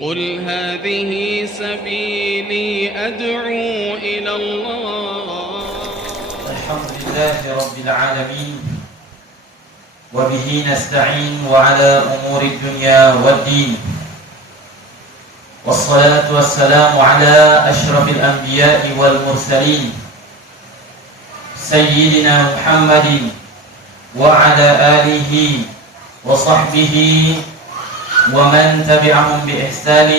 قل هذه سبيلي أدعو إلى الله. الحمد لله رب العالمين، وبه نستعين وعلى أمور الدنيا والدين، والصلاة والسلام على أشرف الأنبياء والمرسلين سيدنا محمد وعلى آله وصحبه ومن تبعهم بإحسان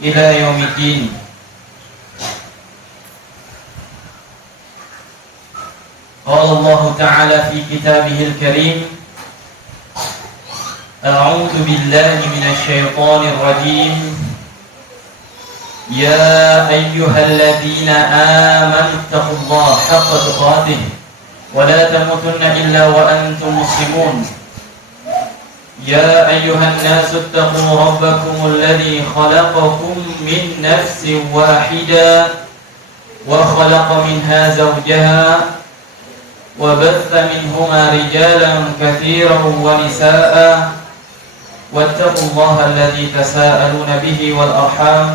إلى يوم الدين. قال الله تعالى في كتابه الكريم: أعوذ بالله من الشيطان الرجيم. يا أيها الذين آمنوا اتقوا الله حق تقاته ولا تموتن إلا وأنتم مسلمون. يا أيها الناس اتقوا ربكم الذي خلقكم من نفس واحدة وخلق منها زوجها وبث منهما رجالا كثيرا ونساء واتقوا الله الذي تساءلون به والأرحام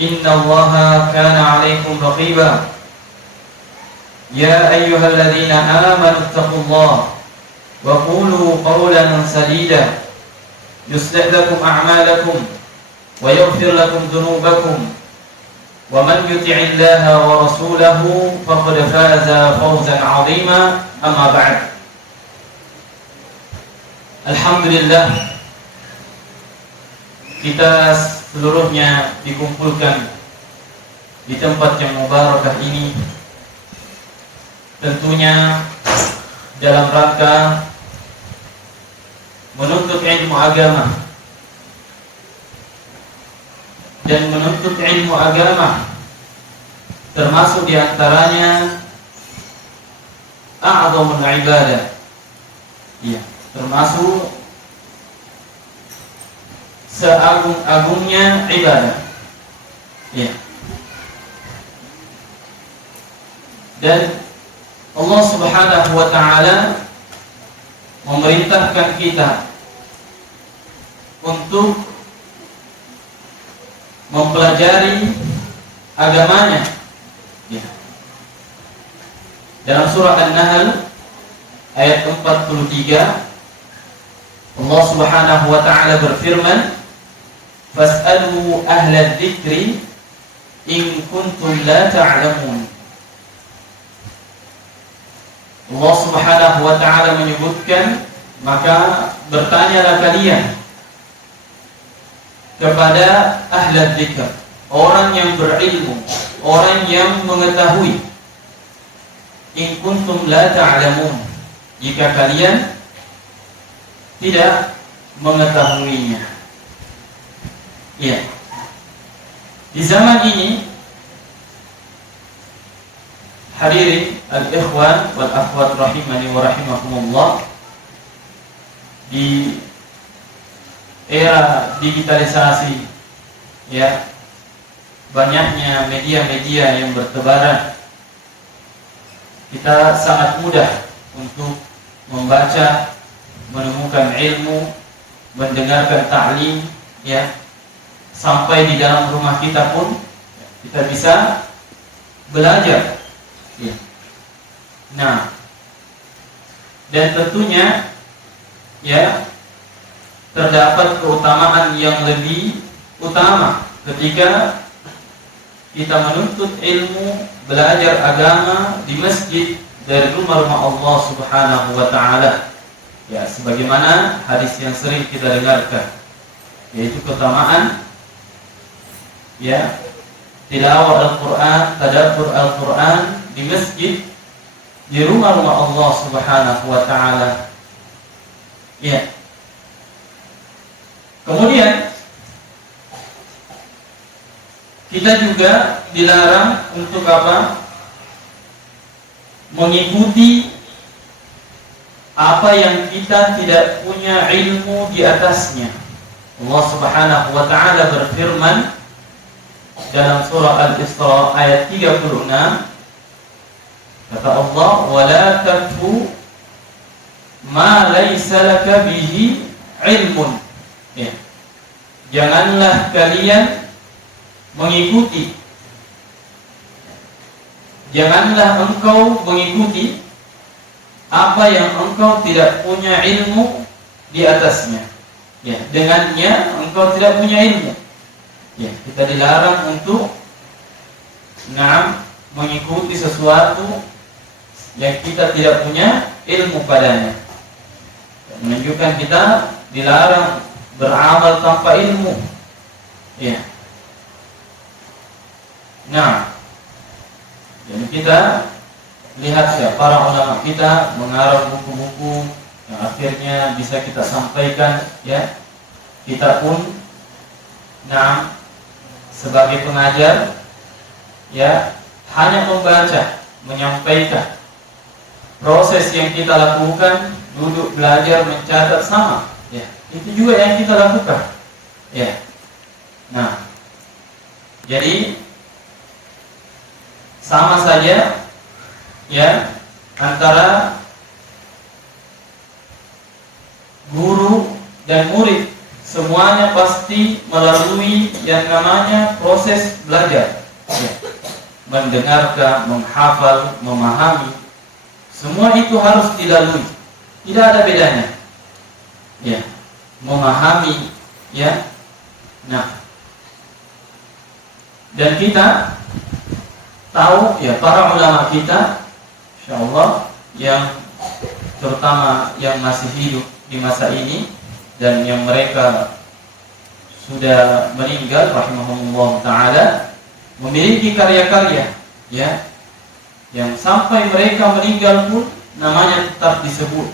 إن الله كان عليكم رقيبا. يا أيها الذين آمنوا اتقوا الله وقولوا قولا سديدا يصلح لكم أعمالكم ويغفر لكم ذنوبكم ومن يطع الله ورسوله فقد فاز فوزا عظيما. أما بعد. Alhamdulillah, kita seluruhnya dikumpulkan di tempat yang mubarakah ini tentunya dalam rangka menuntut ilmu agama. Dan menuntut ilmu agama termasuk diantaranya a'zamul ibadah, ya, termasuk seagung-agungnya ibadah, ya. Dan Allah Subhanahu wa ta'ala memerintahkan kita untuk mempelajari agamanya, ya. Dalam surah An-Nahl ayat 43 Allah Subhanahu wa ta'ala berfirman: "Fas'alu ahla dzikri in kuntum la ta'lamun." Allah Subhanahu wa ta'ala menyebutkan, maka bertanyalah kalian kepada ahli dzikr, orang yang berilmu, orang yang mengetahui. In kuntum la ta'lamun, jika kalian tidak mengetahuinya. Ya. Di zaman ini, hadirin al-ikhwan wal akhwat rahimani wa rahimakumullah, di era digitalisasi, ya, banyaknya media-media yang bertebaran, kita sangat mudah untuk membaca, menemukan ilmu, mendengarkan ta'lim, ya, sampai di dalam rumah kita pun kita bisa belajar, ya. Nah, dan tentunya, ya, terdapat keutamaan yang lebih utama ketika kita menuntut ilmu, belajar agama di masjid dari rumah-rumah Allah Subhanahu wa ta'ala, ya, sebagaimana hadis yang sering kita dengarkan, yaitu keutamaan, ya, tilawah Al-Quran, tadabbur Al-Quran di masjid di rumah-rumah Allah Subhanahu wa ta'ala, ya. Kemudian kita juga dilarang untuk apa? Mengikuti apa yang kita tidak punya ilmu di atasnya. Allah Subhanahu wa ta'ala berfirman dalam surah Al-Isra ayat 36, kata Allah, "Wala taqfu ma laysa laka bihi ilmun." Ya. janganlah kalian mengikuti, janganlah engkau mengikuti apa yang engkau tidak punya ilmu di atasnya. Ya, dengannya engkau tidak punya ilmu. Ya, kita dilarang untuk mengikuti sesuatu yang kita tidak punya ilmu padanya. Menunjukkan kita dilarang beramal tanpa ilmu. Ya. Nah, jadi kita lihat ya, para ulama kita mengarang buku-buku yang akhirnya bisa kita sampaikan, ya. Kita pun sebagai pengajar, ya, hanya membaca, menyampaikan. Proses yang kita lakukan, duduk belajar, mencatat, sama, ya. Itu juga yang kita lakukan, ya. Nah, jadi sama saja, ya, antara guru dan murid, semuanya pasti melalui yang namanya proses belajar, ya. Mendengarkan, menghafal, memahami, semua itu harus dilalui, tidak ada bedanya, ya. Memahami, ya. Nah, dan kita tahu, ya, para ulama kita, insyaallah, yang terutama yang masih hidup di masa ini dan yang mereka sudah meninggal rahimahumullah taala, memiliki karya-karya, ya, yang sampai mereka meninggal pun namanya tetap disebut.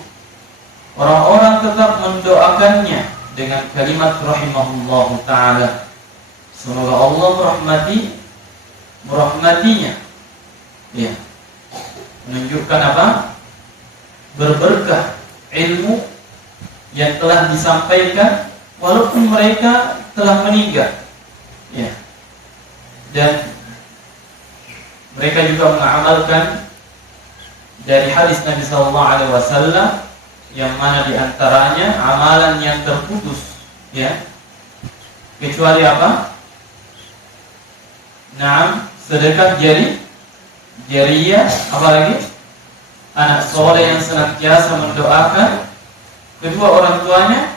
Orang-orang tetap mendoakannya dengan kalimat rahimahullah taala. Semoga Allah merahmatinya, ya. Menunjukkan apa? Berberkah ilmu yang telah disampaikan walaupun mereka telah meninggal, ya. Dan mereka juga mengamalkan dari hadis Nabi SAW yang mana diantaranya amalan yang terputus, ya, kecuali apa? Sedekah jariyah, apalagi anak soleh yang senantiasa mendoakan kedua orang tuanya,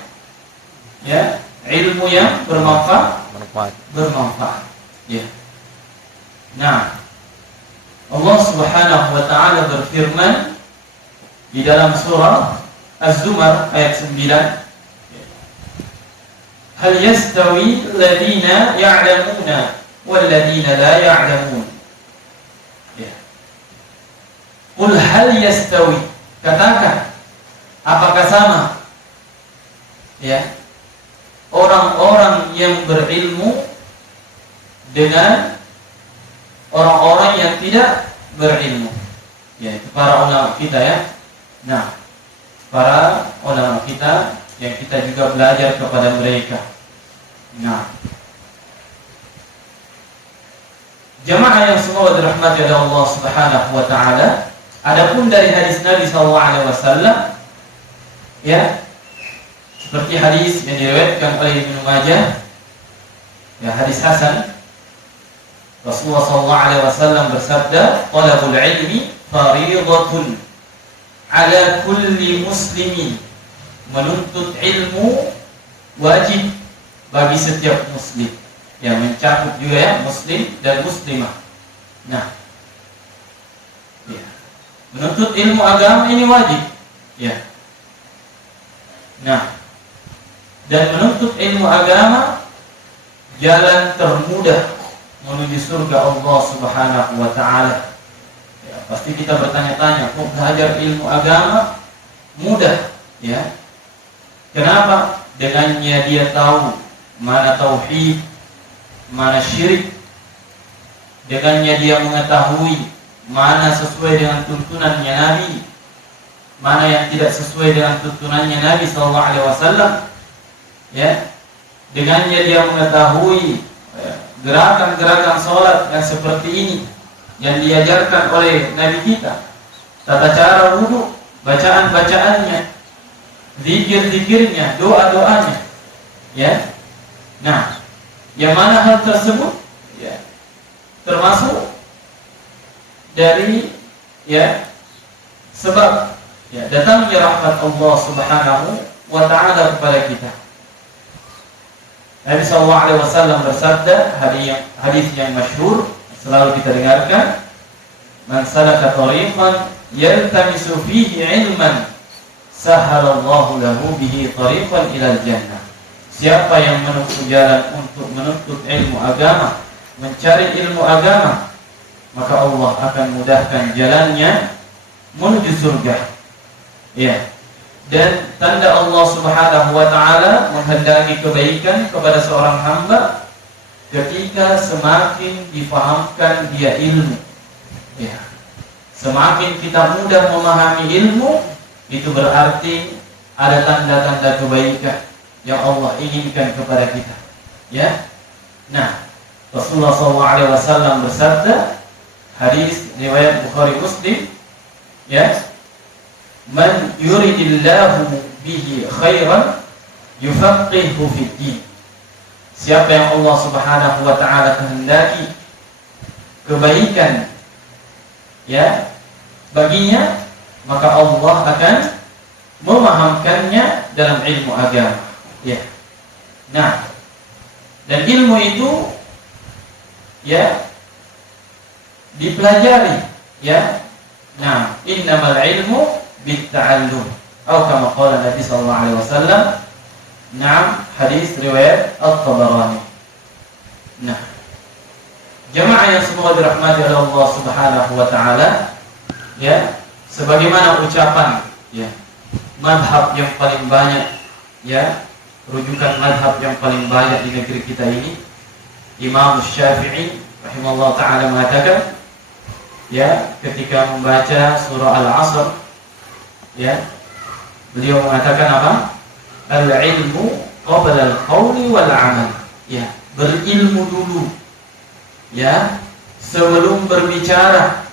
ya, ilmu yang bermanfaat, ya. Nah, Allah Subhanahu wa taala berfirman di dalam surah Az-Zumar ayat 9, hal yastawi alladziina ya'lamuna wal ladziina la ya'lamun. Ya. Qul hal yastawi, katakan, apakah sama, ya, orang-orang yang berilmu dengan orang-orang yang tidak berilmu, ya, itu para ulama kita, ya. Nah, para ulama kita yang kita juga belajar kepada mereka. Nah, jamaah yang semoga dirahmati oleh Allah Subhanahu wa taala, adapun dari hadis Nabi sallallahu alaihi wasallam, ya, seperti hadis yang diriwayatkan oleh Ibnu Majah, ya, hadis hasan, Rasulullah sallallahu alaihi wasallam bersabda, "Talabul ilmi fariidhatun 'ala kulli muslimin." Menuntut ilmu wajib bagi setiap muslim, yang mencakup juga, ya, muslim dan muslimah. Nah, ya, menuntut ilmu agama ini wajib, ya. Nah, dan menuntut ilmu agama jalan termudah menuju surga Allah Subhanahu wa taala. Ya, pasti kita bertanya-tanya, kok belajar ilmu agama mudah, ya? Kenapa? Dengannya dia tahu mana tauhid, mana syirik. Dengannya dia mengetahui mana sesuai dengan tuntunannya Nabi, mana yang tidak sesuai dengan tuntunannya Nabi sallallahu alaihi wasallam, ya. Dengannya dia mengetahui gerakan-gerakan sholat yang seperti ini yang diajarkan oleh Nabi kita, tata cara wudu, bacaan-bacaannya, zikir-zikirnya, doa-doanya, ya. Nah, yang mana hal tersebut ya termasuk dari ya sebab ya datangnya rahmat Allah Subhanahu wa taala kepada kita. Nabi sallallahu alaihi wasallam bersabda, hadis yang masyhur selalu kita dengarkan, "Man salaka tariqan yaltamisu fihi 'ilman, sahalallahu lahu bihi tariqan ilal jannah." Siapa yang menempuh jalan untuk menuntut ilmu agama, mencari ilmu agama, maka Allah akan mudahkan jalannya menuju surga. Ya. Dan tanda Allah Subhanahu wa taala menghendaki kebaikan kepada seorang hamba ketika semakin difahamkan dia ilmu. Ya. Semakin kita mudah memahami ilmu, itu berarti ada tanda-tanda kebaikan yang Allah inginkan kepada kita. Ya. Nah, Rasulullah SAW bersabda, hadis riwayat Bukhari Muslim, ya, "Man yuridillahu bihi khairan yufaqihu fid din." Siapa yang Allah Subhanahu wa taala kehendaki kebaikan ya baginya, maka Allah akan memahamkannya dalam ilmu agama. Ya. Nah, dan ilmu itu ya dipelajari, ya. Nah, innamal ilmu bitta'allum, atau kama qala Nabi sallallahu alaihi wasallam. Nah, hadis riwayat At-Tabarani. Nah, jemaah yang semoga dirahmati oleh Allah Subhanahu wa taala, ya, sebagaimana ucapan ya madhab yang paling banyak, ya, rujukan madhab yang paling banyak di negeri kita ini, Imam Syafi'i rahimahullah ta'ala mengatakan, ya, ketika membaca surah Al-Asr, ya, beliau mengatakan apa? Al-ilmu qabla al-qawli wal-amal. Ya, berilmu dulu, ya, sebelum berbicara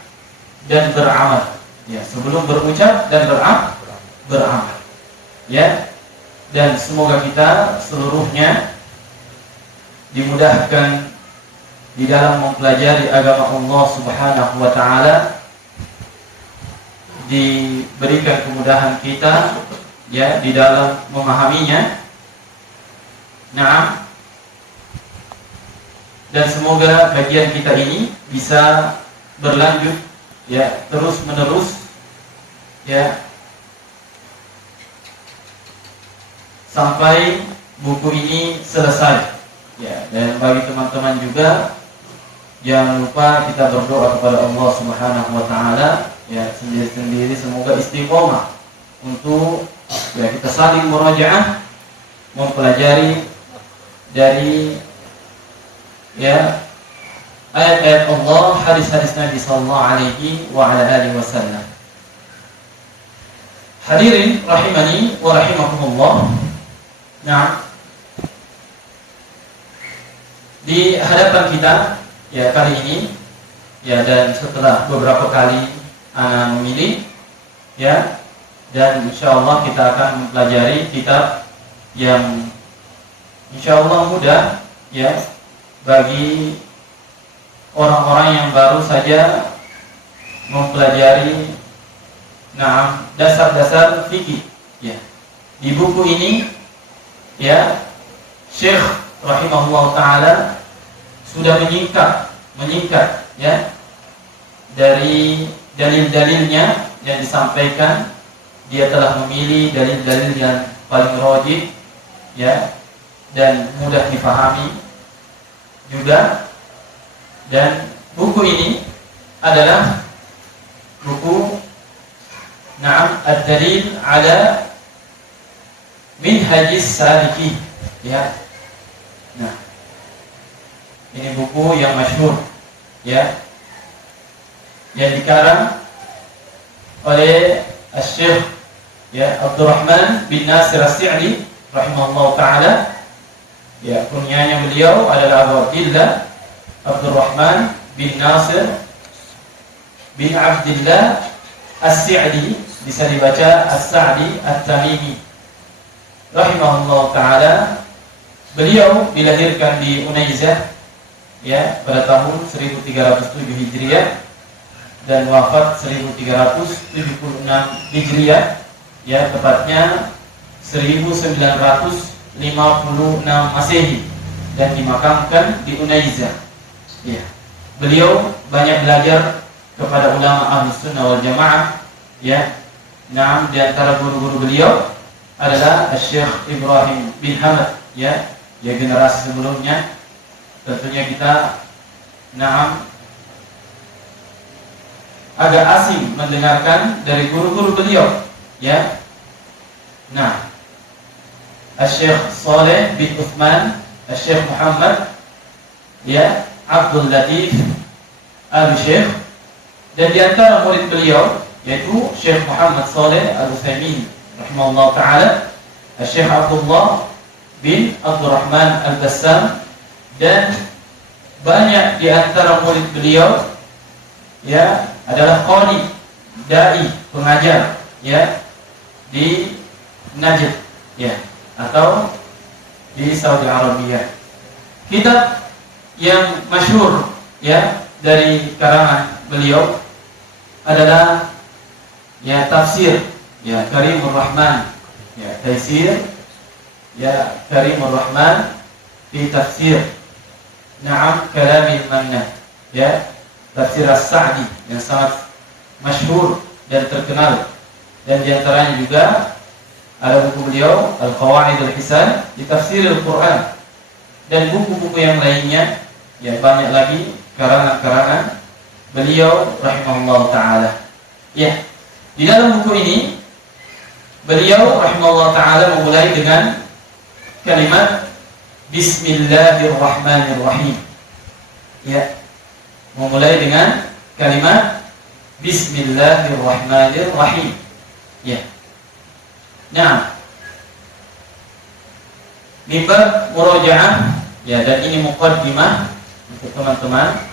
dan beramal. Ya, sebelum berucap dan beramal. Ya. Dan semoga kita seluruhnya dimudahkan di dalam mempelajari agama Allah Subhanahu wa taala, diberikan kemudahan kita ya di dalam memahaminya. Nah, dan semoga kajian kita ini bisa berlanjut ya terus menerus ya sampai buku ini selesai. Ya, dan bagi teman-teman juga jangan lupa kita berdoa kepada Allah Subhanahu wa taala ya sendiri-sendiri, semoga istiqomah untuk ya kita saling murajaah mempelajari dari ya ayat-ayat Allah, hadis-hadis Nabi sallallahu alaihi wa ala alihi wasallam. Hadirin rahimani wa rahimakumullah. Nah, di hadapan kita ya kali ini ya, dan setelah beberapa kali ana memilih ya, dan insyaallah kita akan mempelajari kitab yang insyaallah mudah ya bagi orang-orang yang baru saja mempelajari dasar-dasar fikih ya. Di buku ini ya Syekh rahimahullah taala sudah menyingkat ya dari dalil-dalilnya yang disampaikan. Dia telah memilih dalil-dalil yang paling rajih ya dan mudah dipahami juga. Dan buku ini adalah buku Ad-Dalil ala Minhajis Salikin ya. Nah, ini buku yang masyhur ya, yang dikarang oleh Syekh ya Abdurrahman bin Nasir As-Sa'di rahimahullah taala. Ya, kunyanya beliau adalah Abu Abdillah Abdurrahman bin Nasir bin Abdillah As-Sa'di, bisa dibaca As-Sa'di At-Tamimi rahimahullah taala. Beliau dilahirkan di Unaizah ya pada tahun 1307 Hijriah dan wafat 1376 Hijriah, ya tepatnya 1956 Masehi, dan dimakamkan di Unaizah. Ya. Beliau banyak belajar kepada ulama Ahlus Sunnah wal Jamaah, ya. Nah, di antara guru-guru beliau adalah Syekh Ibrahim bin Hamad, ya generasi sebelumnya. Tentunya kita agak asing mendengarkan dari guru-guru beliau, ya. Nah, Syekh Saleh bin Uthman, Syekh Muhammad, ya Abdul Latif Al-Syekh, dan di antara murid beliau yaitu Syekh Muhammad Saleh Al-Utsaimin rahimahullah taala, Syekh Abdullah bin Abdurrahman Al-Bassam, dan banyak di antara murid beliau ya adalah qari, dai, pengajar ya di Najd ya atau di Saudi Arabia. Kitab yang masyhur ya dari karangan beliau adalah ya tafsir ya Karimur Rahman, ya tafsir ya Karimur Rahman di tafsir Kalamil Mannan, ya tafsir As-Sa'di yang sangat masyhur dan terkenal. Dan diantaranya juga ada buku beliau Al-Qawaid Al-Hisan di tafsir Al-Quran, dan buku-buku yang lainnya ya banyak lagi karangan-karangan beliau rahimahullah taala. Ya, di dalam buku ini beliau rahimahullah taala memulai dengan kalimat Bismillahirrahmanirrahim. Ya, memulai dengan kalimat Bismillahirrahmanirrahim. Ya. Nah, mimbar murojaah ya, dan ini muqaddimah untuk teman-teman.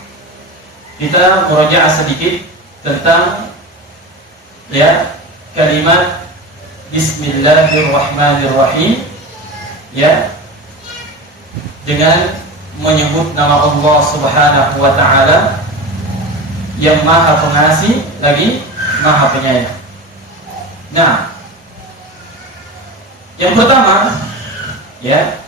Kita murojaah sedikit tentang ya kalimat Bismillahirrahmanirrahim ya, dengan menyebut nama Allah Subhanahu wa taala yang Maha Pengasih lagi Maha Penyayang. Nah, yang pertama ya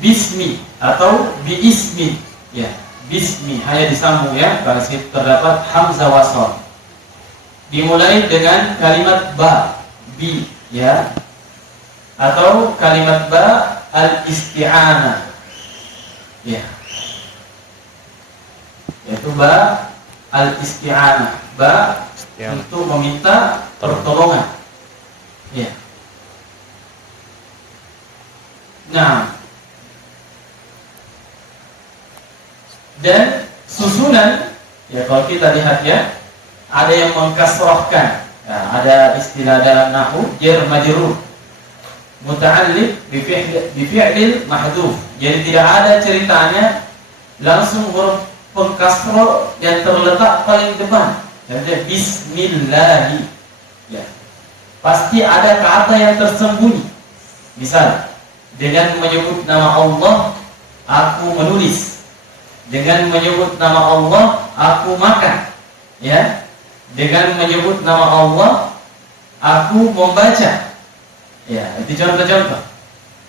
bismi atau biismi ya, bismi hanya disambung ya karena terdapat hamzah wasal. Dimulai dengan kalimat ba, bi ya, atau kalimat ba al-isti'anah ya, yaitu ba al-isti'anah, ba untuk meminta pertolongan ya. Nah, dan susunan ya kalau kita lihat ya, ada yang mengkasrahkan. Nah, ada istilah dalam nahwu jar majrur muta'alliq bi fi'lil mahdhuf. Jadi tidak ada ceritanya langsung huruf pengkasrah yang terletak paling depan. Jadi bismillahi ya. Pasti ada kata yang tersembunyi. Misal dengan menyebut nama Allah aku menulis. Dengan menyebut nama Allah aku makan. Ya. Dengan menyebut nama Allah aku membaca. Ya, itu contoh-contoh.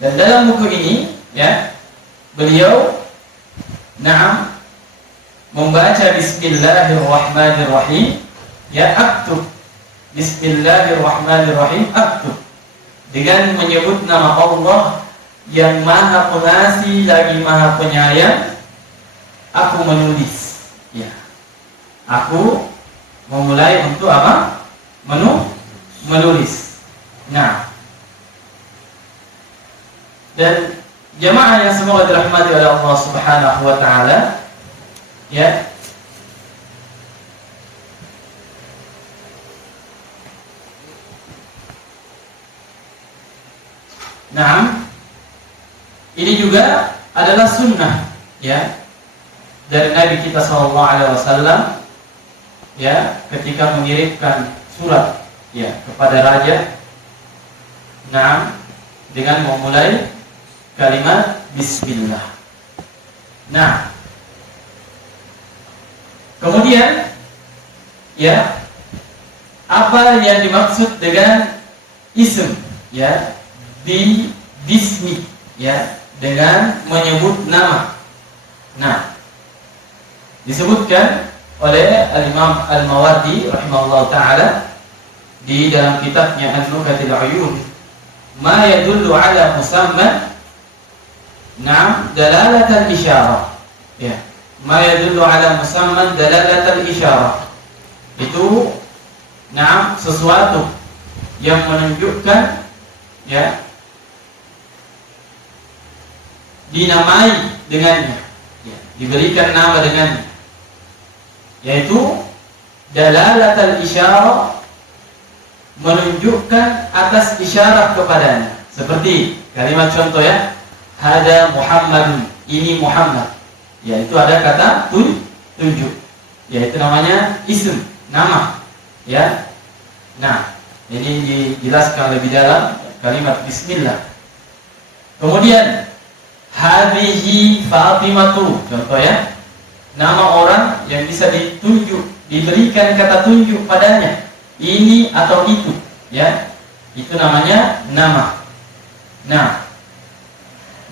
Dan dalam buku ini ya, beliau membaca Bismillahirrahmanirrahim ya, aktub Bismillahirrahmanirrahim, aktub, dengan menyebut nama Allah yang Maha Pengasih lagi Maha Penyayang, aku menulis ya. Aku memulai untuk apa? Menulis. Nah, dan jamaah yang semoga dirahmati oleh Allah Subhanahu wa taala ya, nah ini juga adalah sunnah ya dari Nabi kita SAW ya, ketika mengirimkan surat ya kepada raja. Nah, dengan memulai kalimat bismillah. Nah, kemudian ya, apa yang dimaksud dengan ism ya, bismi ya, dengan menyebut nama. Nah, disebutkan oleh Al-Imam Al-Mawardi rahimahullah ta'ala di dalam kitabnya An-Nukatil Uyun, ma yadullu ala musamman, na'am, dalalatal isyarah ya, ma yadullu ala musamman dalalatal isyarah, itu na'am, sesuatu yang menunjukkan ya, dinamai dengannya ya, diberikan nama dengannya, yaitu dalalatal isyarah, menunjukkan atas isyarat kepadanya. Seperti kalimat contoh ya, hada Muhammadun, ini Muhammad. Yaitu ada kata tunjuk. Yaitu namanya ism, nama. Ya. Nah, ini dijelaskan lebih dalam kalimat bismillah. Kemudian hadhihi Fatimatu, contoh ya, nama orang yang bisa ditunjuk, diberikan kata tunjuk padanya, ini atau itu ya, itu namanya nama. Nah,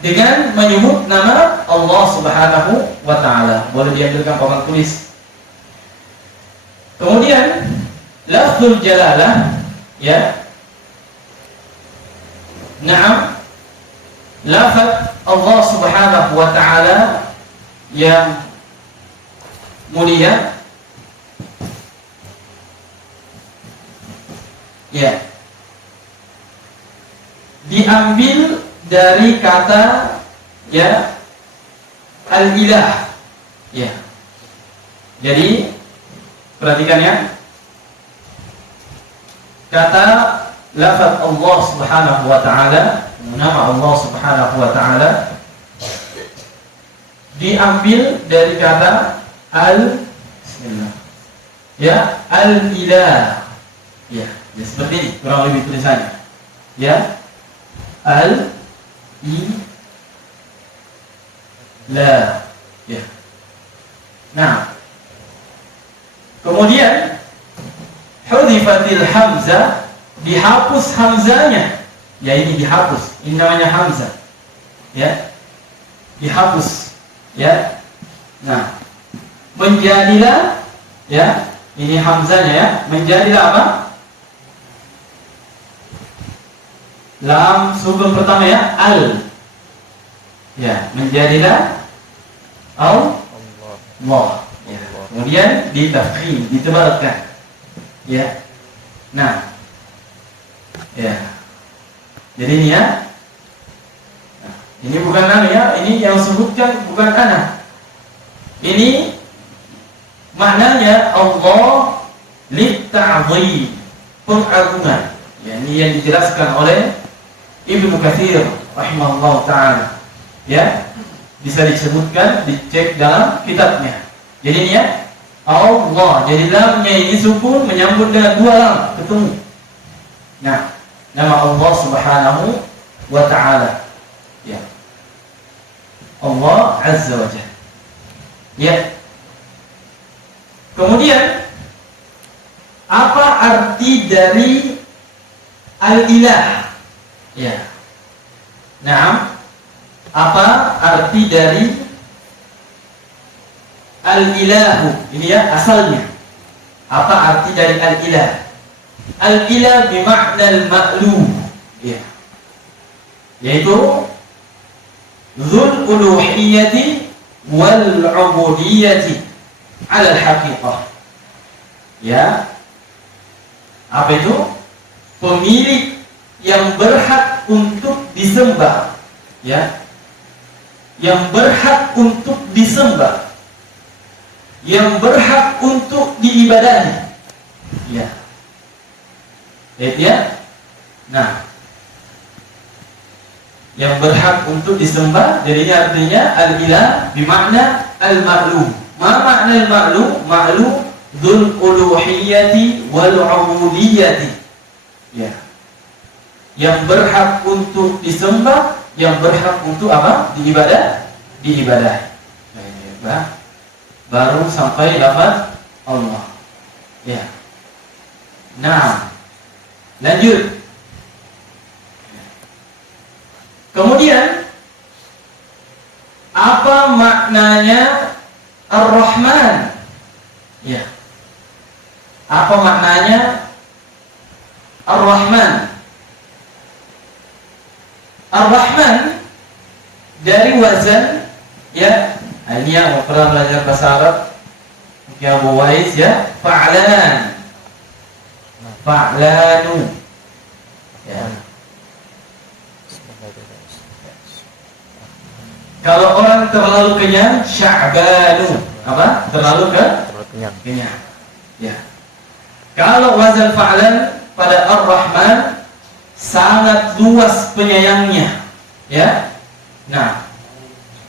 dengan menyebut nama Allah Subhanahu wa ta'ala, boleh diambilkan papan tulis. Kemudian lafzul jalalah ya, na'am, lafaz Allah Subhanahu wa ta'ala yang mulia ya, diambil dari kata ya, al-ilah ya. Jadi perhatikan ya, kata lafaz Allah Subhanahu wa ta'ala, nama Allah Subhanahu wa ta'ala, diambil dari kata bismillah ya, al-ilah ya. Ya, seperti ini kurang lebih tulisannya ya, al-ilah ya. Nah, kemudian hudzifatil hamzah, dihapus hamzanya ya, ini dihapus, ini namanya hamzah ya, dihapus ya. Nah, menjadilah ya, ini hamzanya ya, menjadilah apa? Lam sukun pertama ya, al ya, menjadilah Allah ya. Kemudian ditafkhim, ditebalkan ya. Nah ya, jadi ini ya, nah, ini bukan nama ya, ini yang sebutkan bukan ana, ini maknanya Allah litta'zim, pengagungan ya. Ini yang dijelaskan oleh Ibnu Katsir rahimahullah ta'ala ya, bisa disebutkan, dicek dalam kitabnya. Jadi ini ya, Allah, jadi lamnya ini sukun menyambut dengan dua lam ketemu. Nah, nama Allah Subhanahu wa ta'ala ya, Allah Azza wa Jalla ya. Kemudian apa arti dari al-ilah ya? Nah, apa arti dari al-ilahu? Ini ya asalnya. Apa arti dari al-ilah? Al-ilah bermakna al-ma'luh ya, yaitu dzul uluhiyyati wal 'ubudiyyati 'ala al-haqiqah ya. Apa itu? Pemilik yang berhak untuk disembah ya, yang berhak untuk disembah, yang berhak untuk diibadahi ya. Ya. Nah, yang berhak untuk disembah, jadinya artinya al-ilah bermakna al-ma'lum. Ma makna al-ma'lum? Ma'lum dzul uluhiyyati wal 'ubudiyyati ya, yang berhak untuk disembah, yang berhak untuk apa? Diibadahi. Baru sampai lafaz Allah. Ya. Nah, lanjut. Kemudian apa maknanya Ar-Rahman? Ya. Apa maknanya Ar-Rahman? Ar-Rahman dari wazan, ya, ini yang pernah belajar bahasa Arab, ya Abu Wais, ya, fa'lan, fa'lanu, ya. Kalau orang terlalu kenyang, sya'banu, apa? Terlalu kenyang. Ya. Kalau wazan fa'lan pada Ar-Rahman sangat luas penyayangnya, ya. Nah,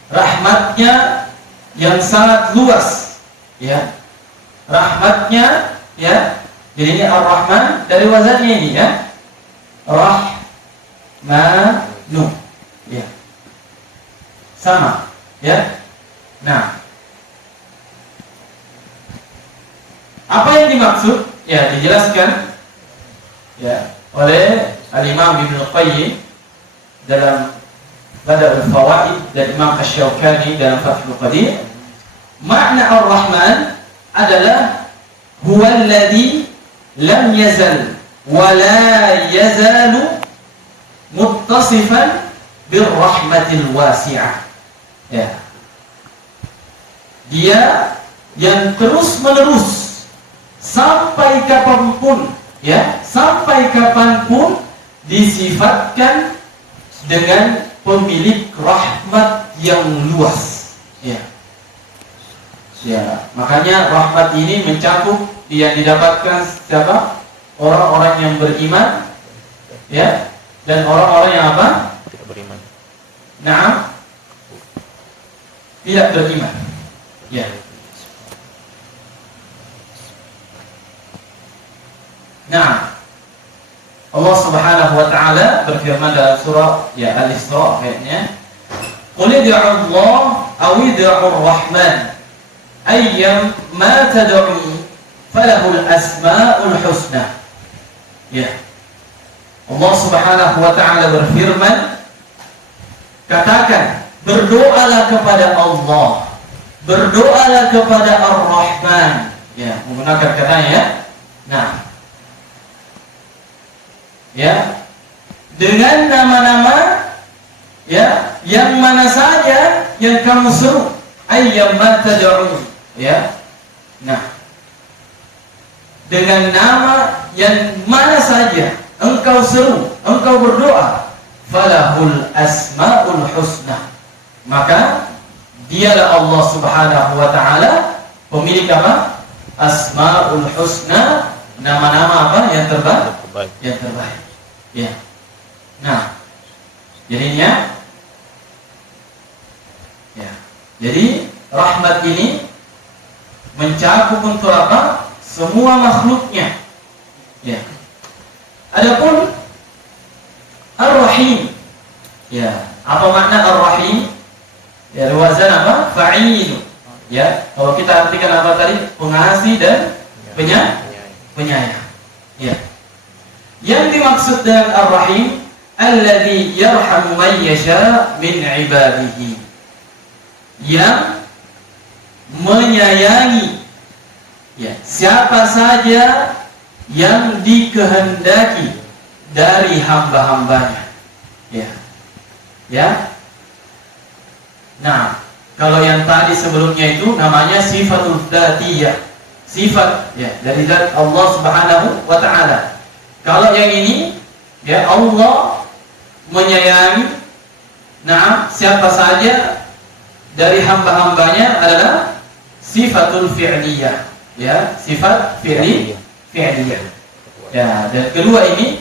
rahmatnya yang sangat luas, ya. Rahmatnya, ya. Jadi ini Ar-Rahman dari wazannya ini, ya. Rahmanu, ya. Sama, ya. Nah, apa yang dimaksud? Ya, dijelaskan, ya, oleh Al-Imam Ibn Qayyim dalam Bada'ul Fawaid dan Imam Asy-Syaukani dalam Fathul Qadir. Makna Ar-Rahman adalah huwallazi lam yazal wa la yazalu muttasifan birrahmatil wasi'ah. Ya. Dia yang terus-menerus sampai kapanpun, ya, sampai kapanpun disifatkan dengan pemilik rahmat yang luas, ya. Ya, makanya rahmat ini mencakup yang didapatkan siapa? Orang-orang yang beriman, ya, dan orang-orang yang apa? Tidak beriman. Nah, tidak beriman, ya. Nah, Allah Subhanahu wa taala berfirman dalam surah, ya, Al-Isra ayatnya, "Qul ud'u Allah aw ud'u Ar-Rahman, ayyam ma tad'u falahul asmaul husna." Ya. Allah Subhanahu wa taala berfirman, katakan, berdoalah kepada Allah, berdoalah kepada Ar-Rahman, ya, menggunakan katanya, ya. Nah, ya, dengan nama-nama, ya, yang mana saja yang kamu seru, ayyamma tad'u, ya. Nah, dengan nama yang mana saja engkau seru, engkau berdoa, falahul asmaul husna, maka dialah Allah Subhanahu wa taala pemilik apa? Asmaul husna, nama-nama apa yang terbaik? Yang terbaik. Ya. Nah, jadinya, ya. Jadi rahmat ini mencakup untuk apa? Semua makhluknya. Ya. Adapun Ar-Rahim, ya, apa makna Ar-Rahim? Ya, wazan apa? Fa'il. Ya, kalau kita artikan apa tadi? Pengasih dan penyayang. Ya. Yang dimaksud dengan Ar-Rahim, alladzi yarhamu man yasha min ibadihi, yang menyayangi, ya, siapa saja yang dikehendaki dari hamba-hambanya. Ya. Ya. Nah, kalau yang tadi sebelumnya itu namanya sifatul dzatiyah, sifat, ya, dari zat Allah Subhanahu wa taala. Kalau yang ini, ya, Allah menyayangi, nah, siapa saja dari hamba-hambanya adalah sifatul fi'liyah, ya, sifat fi'liyah. Ya, dan kedua ini,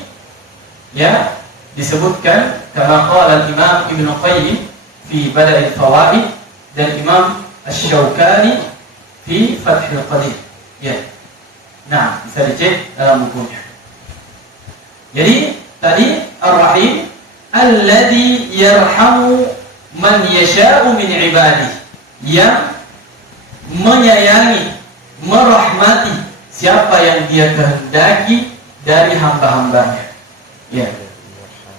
ya, disebutkan kama qala al-Imam Ibn Qayyim fi Bada'il Fawaid dan Imam Asy-Syaukani fi Fathul Qadir. Ya. Nah, bisa dicek dalam bukunya. Jadi Tadi Ar-Rahim alladzi yarhamu man yasha'u min ibadihi, yang menyayangi, merahmati siapa yang dia kehendaki dari hamba-hambanya. Ya.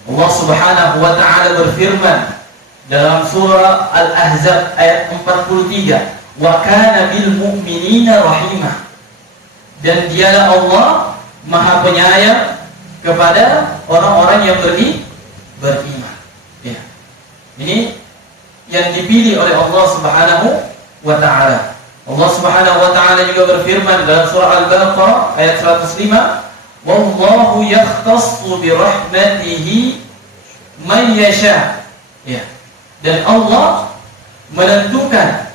Allah Subhanahu wa taala berfirman dalam surah Al-Ahzab ayat 43, wa kana bil mu'minina rahimah, dan dialah Allah Maha Penyayang kepada orang-orang yang beriman. Ya. Ini yang dipilih oleh Allah Subhanahu wa taala. Allah Subhanahu wa taala juga berfirman dalam surah Al-Baqarah ayat 105, wallahu yakhtassu bi rahmatihi man yasha. Ya. Dan Allah menentukan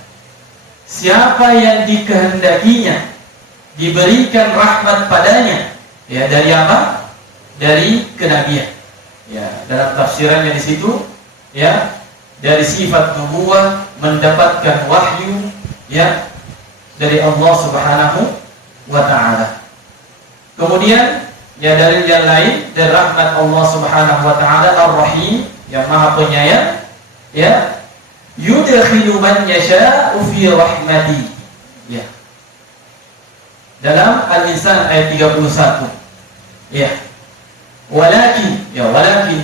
siapa yang dikehendakinya diberikan rahmat padanya. Ya, dari apa? Dari kenabian. Ya, dalam tafsirannya di situ, ya, dari sifat nubuwah, mendapatkan wahyu, ya, dari Allah Subhanahu wa taala. Kemudian ya dari yang lain, dari rahmat Allah Subhanahu wa taala Ar-Rahim, yang Maha Penyayang, ya, yudkhilu man yasha'u fi rahmati. Ya. Dalam Al-Insan ayat 31. Ya. Walakin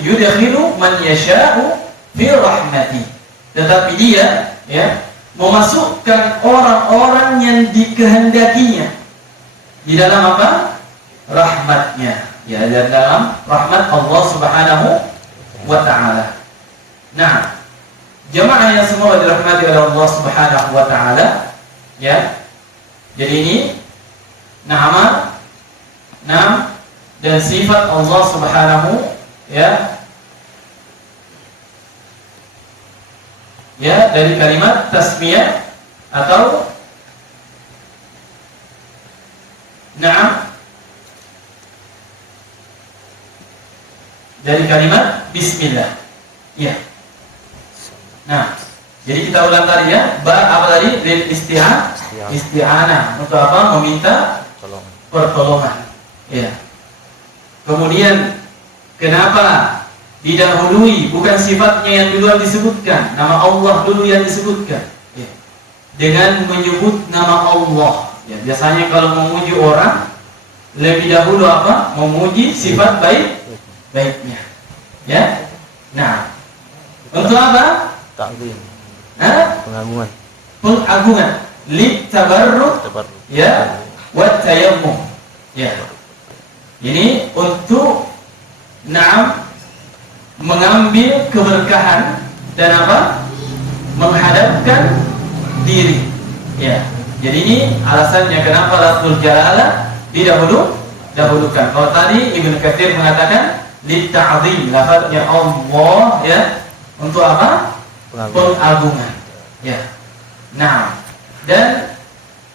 yudkhilu man yasha'u fi rahmati. Tetapi dia, ya, memasukkan orang-orang yang dikehendakinya di dalam apa? Rahmatnya. Ya, dan dalam rahmat Allah Subhanahu wa taala. Nah, jemaah yang semua dirahmati oleh Allah Subhanahu wa taala, ya. Jadi ini nama dan sifat Allah Subhanahu, ya, ya, dari kalimat tasmiyah atau na'am, dari kalimat bismillah. Ya. Nah, jadi kita ulang tadi, ya. Apa tadi? Lil isti'anah. Untuk apa? Meminta pertolongan. Ya. Kemudian kenapa didahului, bukan sifatnya yang duluan disebutkan, nama Allah dulu yang disebutkan, ya, dengan menyebut nama Allah. Ya, biasanya kalau memuji orang lebih dahulu apa? Memuji sifat baiknya. Ya. Nah, untuk apa? Ta'zim. Pengagungan. Lit tabarruk, ya, wa tayammum. Ya. Ini untuk mengambil keberkahan dan apa? Menghadapkan diri. Ya. Jadi ini alasannya kenapa lafzul jalalah didahulukan. Kalau tadi Ibnu Katsir mengatakan litta'zim, lafaznya Allah, ya, untuk apa? Pengagungan. Ya. Nah, dan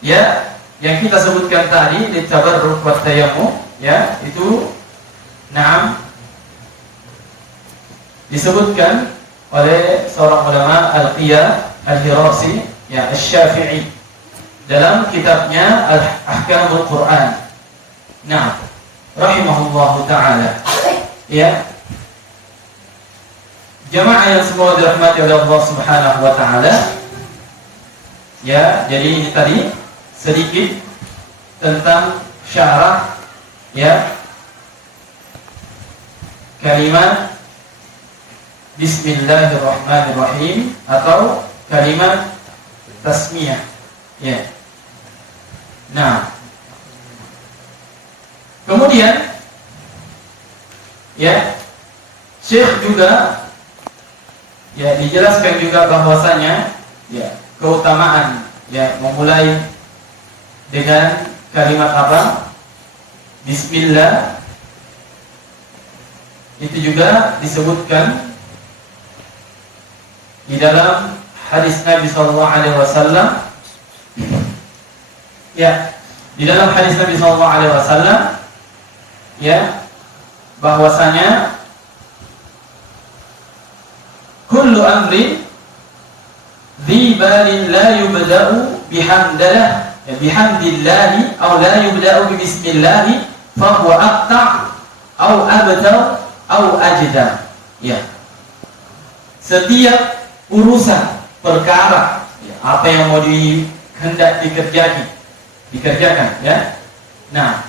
ya yang kita sebutkan tadi litabarruk wa tayammum, ya, itu disebutkan oleh seorang ulama Al-Qiyah Al-Hirasi, ya, Asy-Syafi'i, dalam kitabnya Ahkamul Quran. Nah, rahimahullahu taala. Ya. Jamaah yang semua dirahmati oleh Allah Subhanahu wa taala. Ya, jadi ini tadi sedikit tentang syarah, ya, kalimat Bismillahirrahmanirrahim atau kalimat tasmiyah. Ya. Nah, kemudian, ya, Syekh juga, ya, dijelaskan juga bahwasanya, ya, keutamaan, ya, memulai dengan kalimat apa? Bismillah. Itu juga disebutkan di dalam hadis Nabi sallallahu alaihi wasallam. Ya, di dalam hadis Nabi sallallahu alaihi wasallam, ya, bahwasanya kullu amrin dhi balin la yubda'u bihamdillah, ya, bihamdillahi aw la yubda'u bi bismillah fa huwa aqta' aw abtar au ajdam. Ya. Setiap urusan perkara ya, apa yang mau hendak dikerjakan ya. Nah,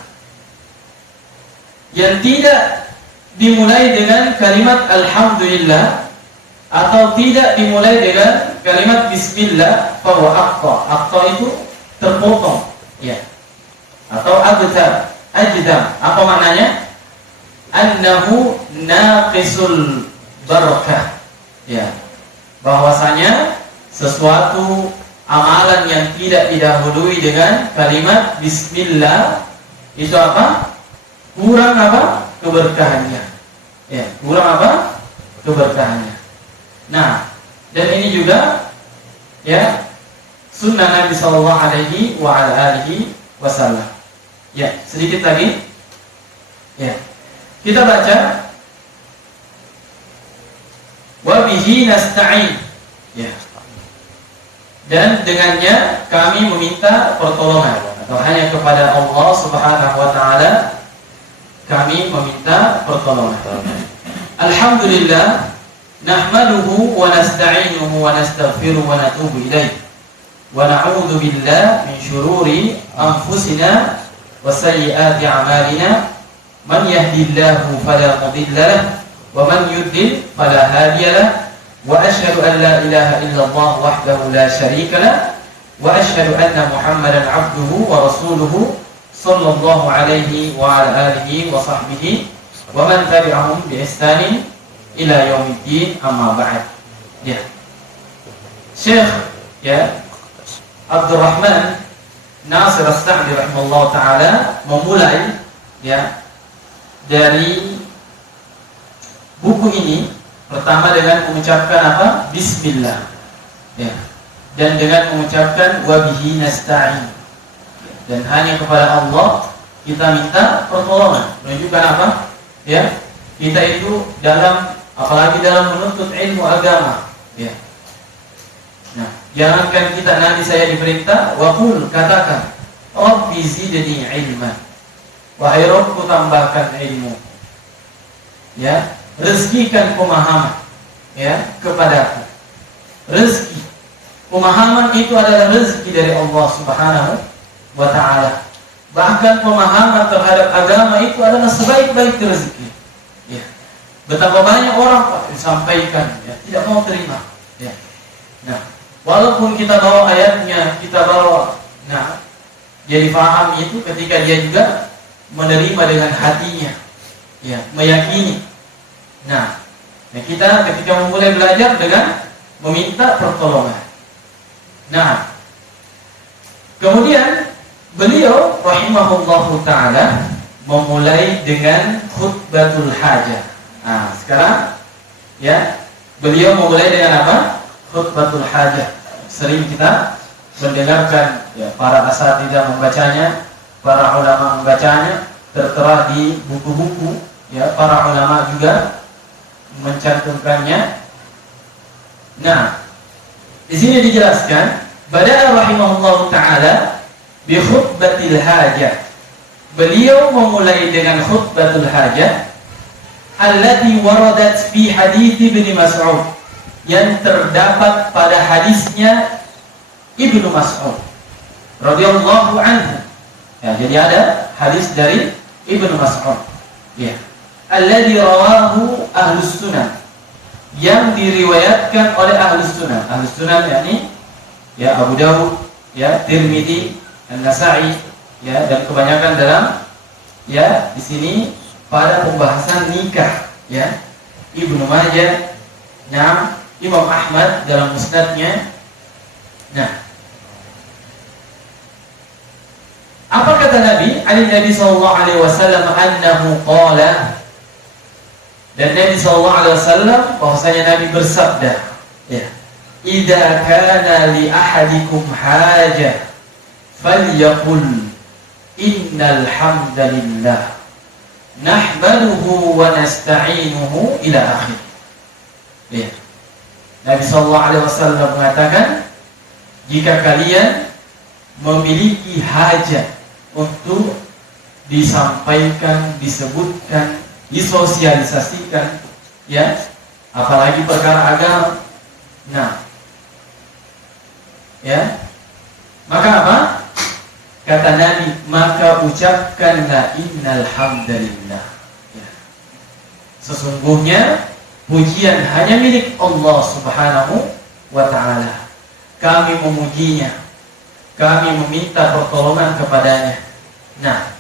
yang tidak dimulai dengan kalimat alhamdulillah atau tidak dimulai dengan kalimat bismillah, fahuwa aqta. Aqta itu terpotong ya. Atau ajdam. Apa maknanya? Annahu naqisul barakah. Ya. Bahwasanya sesuatu amalan yang tidak didahului dengan kalimat bismillah itu apa? Kurang apa? Keberkahannya. Ya, kurang apa? Keberkahannya. Nah, dan ini juga ya sunnah Nabi sallallahu alaihi wasallam. Ya, sedikit lagi. Ya. Kita baca wa bihi nasta'in. Ya. Dan dengannya kami meminta pertolongan, atau hanya kepada Allah Subhanahu wa taala kami meminta pertolongan. Alhamdulillah nahmaduhu wa nasta'inuhu wa nastaghfiruhu wa natubu ilaih wa na'udzu billahi min syururi anfusina wa sayyiati a'malina man yahdihillahu fala mudilla lahu wa man yudlil fala hadiya lahu wa asyhadu an la ilaha illallah wahdahu la syarika lahu wa asyhadu anna Muhammadan 'abduhu wa rasuluhu sallallahu alaihi wa ala alihi wa sahbihi wa man tabi'ahum bi ihsanin ila yaumiddin, amma ba'd. Ya. Syekh ya Abdurrahman Nasir As-Sa'di rahimahullah taala memulai ya dari buku ini pertama dengan mengucapkan apa? Bismillah. Ya. Dan dengan mengucapkan wa bihi nasta'in. Dan hanya kepada Allah kita minta pertolongan. Menunjukkan apa? Ya. Kita itu apalagi dalam menuntut ilmu agama. Ya. Nah, jangankan kita nanti saya diperintah wa qul, katakan Rabbi zidni ilman. Wahai Rabbku, tambahkan ilmu. Ya, rezekikan pemahaman ya kepadaku. Rezeki, pemahaman itu adalah rezeki dari Allah Subhanahu wa taala. Bahkan pemahaman terhadap agama itu adalah sebaik-baik rezeki. Ya. Betapa banyak orang Pak disampaikan ya, tidak mau terima. Ya. Nah, walaupun kita bawa ayatnya, kita bawa, nah, dia difahami itu ketika dia juga menerima dengan hatinya, ya, meyakini. Nah, kita ketika memulai belajar dengan meminta pertolongan. Nah, kemudian beliau rahimahullahu taala memulai dengan khutbatul hajah. Nah, sekarang ya beliau memulai dengan apa? Khutbatul hajah. Sering kita mendengarkan ya, para asatidzah membacanya, para ulama membacanya, tertera di buku-buku ya, para ulama juga mencantumkannya. Nah, di sini dijelaskan bada'a rahimahullahu taala bi khutbatil hajah. Beliau memulai dengan khutbatul hajah allati waradat fi hadits Ibnu Mas'ud, yang terdapat pada hadisnya Ibnu Mas'ud radhiyallahu anhu. Ya, jadi ada hadis dari Ibnu Mas'ud. Ya. Alladzi rawahu Ahlus Sunan, yang diriwayatkan oleh Ahlus Sunan. Ahlus Sunan yakni ya Abu Dawud, ya Tirmidzi, An-Nasa'i, ya, dan kebanyakan dalam ya di sini pada pembahasan nikah, ya. Ibnu Majah, nah, Imam Ahmad dalam musnadnya. Nah, apa kata Nabi? Nabi sallallahu alaihi wasallam annahu qala. Dan Nabi sallallahu alaihi wasallam bahwasanya Nabi bersabda, ya, idza kana li ahadikum hajah falyaqul innal hamdalillah nahmaduhu wa nasta'inuhu ila akhir. Ya. Nabi sallallahu alaihi wasallam mengatakan, jika kalian memiliki hajat untuk disampaikan, disebutkan disosialisasikan, ya, apalagi perkara agama. Nah, ya, maka apa? Kata Nabi, maka ucapkanlah innal hamdalillah. Ya. Sesungguhnya pujian hanya milik Allah Subhanahu wa ta'ala. Kami memujinya, kami meminta pertolongan kepadanya. Nah,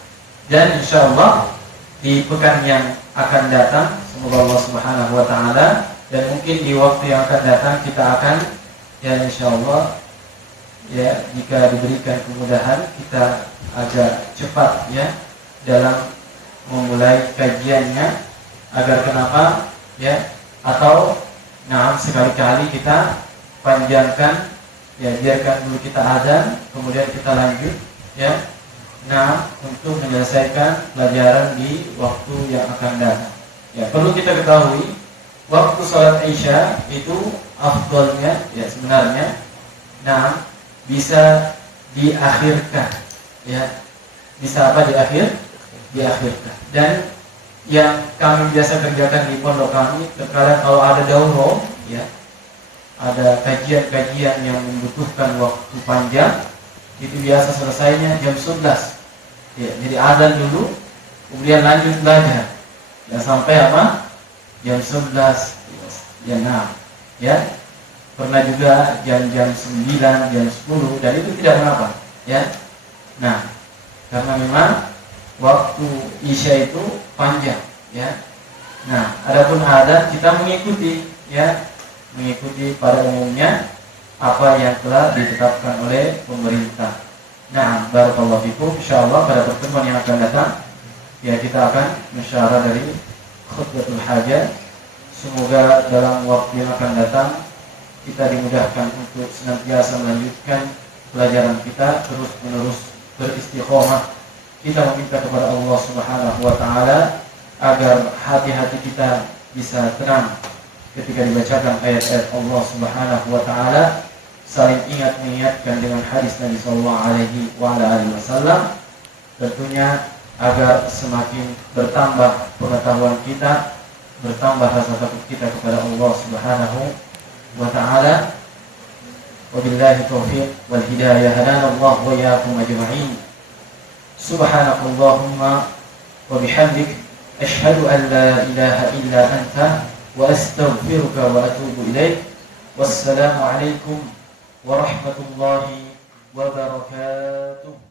dan insya Allah di pekan yang akan datang, semoga Allah Subhanahu wa ta'ala, dan mungkin di waktu yang akan datang kita akan, ya insya Allah, ya jika diberikan kemudahan, kita agak cepat ya dalam memulai kajiannya, agar kenapa ya, atau nah sekali-kali kita panjangkan ya, biarkan dulu kita azan kemudian kita lanjut ya, nah untuk menyelesaikan pelajaran di waktu yang akan datang. Ya, perlu kita ketahui waktu sholat Isya itu afdolnya ya sebenarnya nah bisa diakhirkan ya, bisa apa diakhirkan. Dan yang kami biasa kerjakan di pondok kami, terkadang kalau ada daurah ya, ada kajian-kajian yang membutuhkan waktu panjang, itu biasa selesainya jam 11 ya, jadi azan dulu kemudian lanjut belajar ya sampai apa jam 11 jam 6 ya. Pernah juga jam-jam 9, jam 10, dan itu tidak mengapa ya. Nah, karena memang waktu Isya itu panjang ya. Nah, adapun azan kita mengikuti ya, mengikuti pada umumnya apa yang telah ditetapkan oleh pemerintah. Nah, barakallahu fikum, insyaallah pada pertemuan yang akan datang ya kita akan musyawarah dari khutbatul hajah. Semoga dalam waktu yang akan datang kita dimudahkan untuk senantiasa melanjutkan pelajaran kita, terus menerus beristiqomah. Kita meminta kepada Allah Subhanahu wa ta'ala agar hati-hati kita bisa tenang ketika dibacakan ayat-ayat Allah Subhanahu wa ta'ala, saling ingat mengingatkan dengan hadis Nabi sallallahu alaihi wasallam, tentunya agar semakin bertambah pengetahuan kita, bertambah rasa takut kita kepada Allah Subhanahu wa ta'ala. Wabillahi taufiq wal hidayah, hadana Allah wa iyyakum ajma'in. Subhanakallahumma wa bihamdik, asyhadu an la ilaha illa anta wa astaghfiruka wa atubu ilaik. Wassalamu alaikum warahmatullahi wabarakatuh.